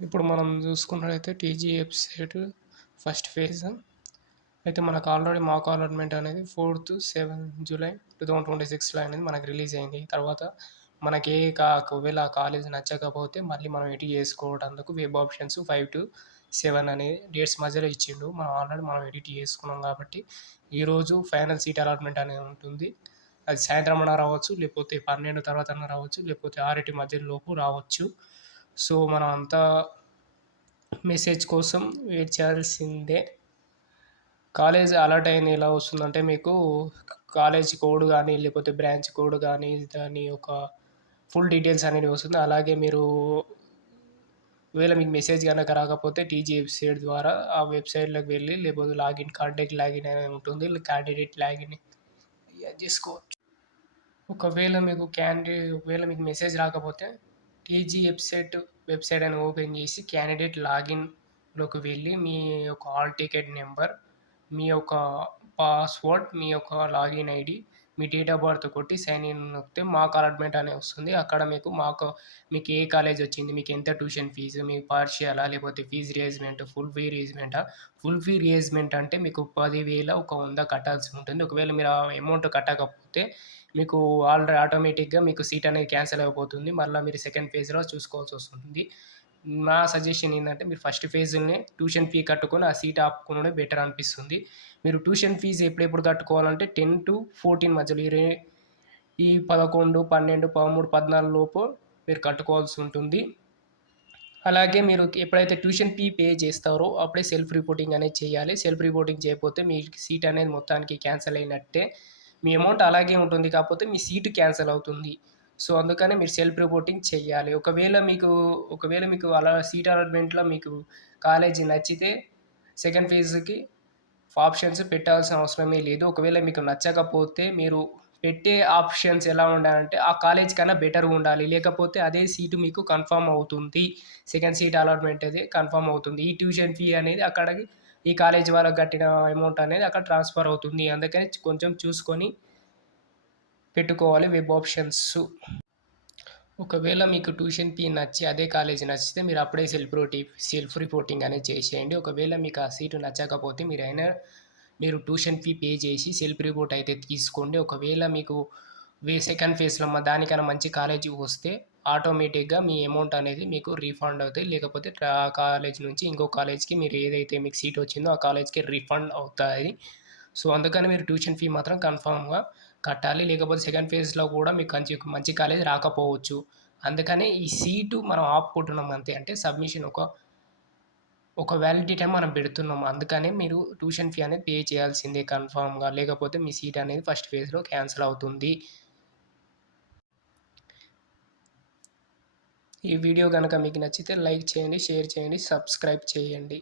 ఇప్పుడు మనం చూసుకున్నట్లయితే టీజీ వెబ్సైట్ ఫస్ట్ ఫేజ్ అయితే మనకు ఆల్రెడీ మాక్ అలాట్మెంట్ అనేది 7 జూలై 2026లో అనేది మనకు రిలీజ్ అయింది. తర్వాత మనకి ఒకవేళ ఆ కాలేజ్ నచ్చకపోతే మళ్ళీ మనం ఎడిట్ చేసుకోవడానికి వెబ్ ఆప్షన్స్ 5-7 అనేది డేట్స్ మధ్యలో ఇచ్చిండు. మనం ఎడిట్ చేసుకున్నాం కాబట్టి ఈరోజు ఫైనల్ సీట్ అలాట్మెంట్ అనేది ఉంటుంది. అది సాయంత్రం అన్నా రావచ్చు, లేకపోతే 12 తర్వాత అన్నా రావచ్చు, లేకపోతే 6 మధ్యలోపు రావచ్చు. సో మనం అంతా మెసేజ్ కోసం వెయిట్ చేయాల్సిందే. కాలేజ్ అలర్ట్ అయింది ఎలా వస్తుందంటే మీకు కాలేజ్ కోడ్ కానీ లేకపోతే బ్రాంచ్ కోడ్ కానీ దాని యొక్క ఫుల్ డీటెయిల్స్ అనేది వస్తుంది. అలాగే మీరు ఒకవేళ మీకు మెసేజ్ కనుక రాకపోతే టీజీ వెబ్సైట్ ద్వారా ఆ వెబ్సైట్లోకి వెళ్ళి లేకపోతే కాంటాక్ట్ లాగిన్ అనేది ఉంటుంది. క్యాండిడేట్ లాగిన్ చేసుకోవచ్చు. ఒకవేళ మీకు మెసేజ్ రాకపోతే టీజీ వెబ్సైట్ అని ఓపెన్ చేసి క్యాండిడేట్ లాగిన్లోకి వెళ్ళి మీ యొక్క హాల్ టికెట్ నెంబర్, మీ యొక్క పాస్వర్డ్, మీ యొక్క login ID, me date of birth కొట్టి సైన్ ఇన్ నొక్కితే మాక్ అలాట్మెంట్ అనేది వస్తుంది. అక్కడ మీకు ఏ కాలేజ్ వచ్చింది, మీకు ఎంత ట్యూషన్ ఫీజు, మీకు పార్షియలా లేకపోతే ఫీజు రియేజ్మెంట్, ఫుల్ ఫీ రియేజ్మెంటా. ఫుల్ ఫీ రియేజ్మెంట్ అంటే మీకు 10,100 కట్టాల్సి ఉంటుంది. ఒకవేళ మీరు ఆ అమౌంట్ కట్టకపోతే మీకు ఆటోమేటిక్గా మీకు సీట్ అనేది క్యాన్సిల్ అయిపోతుంది. మళ్ళీ మీరు సెకండ్ ఫేజ్లో చూసుకోవాల్సి వస్తుంది. నా సజెషన్ ఏంటంటే మీరు ఫస్ట్ ఫేజ్‌ని ట్యూషన్ ఫీ కట్టుకొని ఆ సీట్ ఆపుకోవడం బెటర్ అనిపిస్తుంది. మీరు ట్యూషన్ ఫీజు ఎప్పుడెప్పుడు కట్టుకోవాలంటే 10-14 మధ్యలో ఈ 11, 12, 13, 14 లోపు మీరు కట్టుకోవాల్సి ఉంటుంది. అలాగే మీరు ఎప్పుడైతే ట్యూషన్ ఫీ పే చేస్తారో అప్పుడే సెల్ఫ్ రిపోర్టింగ్ అనేది చేయాలి. సెల్ఫ్ రిపోర్టింగ్ చేయకపోతే మీ సీట్ అనేది మొత్తానికి క్యాన్సిల్ అయినట్టే. మీ అమౌంట్ అలాగే ఉంటుంది. కాకపోతే మీ సీటు క్యాన్సిల్ అవుతుంది. సో, అందుకని మీరు సెల్ఫ్ రిపోర్టింగ్ చేయాలి. ఒకవేళ మీకు అలా సీట్ అలాట్మెంట్‌లో మీకు కాలేజీ నచ్చితే సెకండ్ ఫేజ్‌కి ఆప్షన్స్ పెట్టాల్సిన అవసరమే లేదు. ఒకవేళ మీకు నచ్చకపోతే మీరు పెట్టే ఆప్షన్స్ ఎలా ఉండాలంటే ఆ కాలేజ్ కన్నా బెటర్‌గా ఉండాలి. లేకపోతే అదే సీటు మీకు కన్ఫర్మ్ అవుతుంది. సెకండ్ సీట్ అలాట్మెంట్ అది కన్ఫర్మ్ అవుతుంది. ఈ ట్యూషన్ ఫీ అనేది ఈ కాలేజ్ వాళ్ళకి కట్టిన అమౌంట్ అనేది అక్కడ ట్రాన్స్‌ఫర్ అవుతుంది. అందుకని కొంచెం చూసుకొని పెట్టుకోవాలి వెబ్ ఆప్షన్స్. ఒకవేళ మీకు ట్యూషన్ ఫీ నచ్చి అదే కాలేజ్ నచ్చితే మీరు అప్పుడే సెల్ఫ్ రిపోర్టింగ్ అనేది చేసేయండి. ఒకవేళ మీకు ఆ సీటు నచ్చకపోతే మీరు ట్యూషన్ ఫీ పే చేసి సెల్ఫ్ రిపోర్ట్ అయితే తీసుకోండి. ఒకవేళ మీకు సెకండ్ ఫేజ్‌లో దానికన్నా మంచి కాలేజీ వస్తే ఆటోమేటిక్‌గా మీ అమౌంట్ అనేది మీకు రీఫండ్ అవుతాయి. లేకపోతే ఆ కాలేజ్ నుంచి ఇంకో కాలేజ్‌కి మీరు ఏదైతే మీకు సీట్ వచ్చిందో ఆ కాలేజ్‌కి రీఫండ్ అవుతాయి. సో, అందుకని మీరు ట్యూషన్ ఫీ మాత్రం కన్ఫర్మ్‌గా కట్టాలి. లేకపోతే సెకండ్ ఫేజ్‌లో కూడా మీకు మంచి కాలేజ్ రాకపోవచ్చు. అందుకని ఈ సీటు మనం ఆపుకుంటున్నాం అంతే. అంటే సబ్మిషన్ ఒక వ్యాలిడిటీ టైమ్ మనం పెడుతున్నాం. అందుకని మీరు ట్యూషన్ ఫీ అనేది పే చేయాల్సిందే కన్ఫర్మ్‌గా. లేకపోతే మీ సీట్ అనేది ఫస్ట్ ఫేజ్‌లో క్యాన్సిల్ అవుతుంది. ఈ వీడియో గనక మీకు నచ్చితే లైక్ చేయండి, షేర్ చేయండి, సబ్స్క్రైబ్ చేయండి.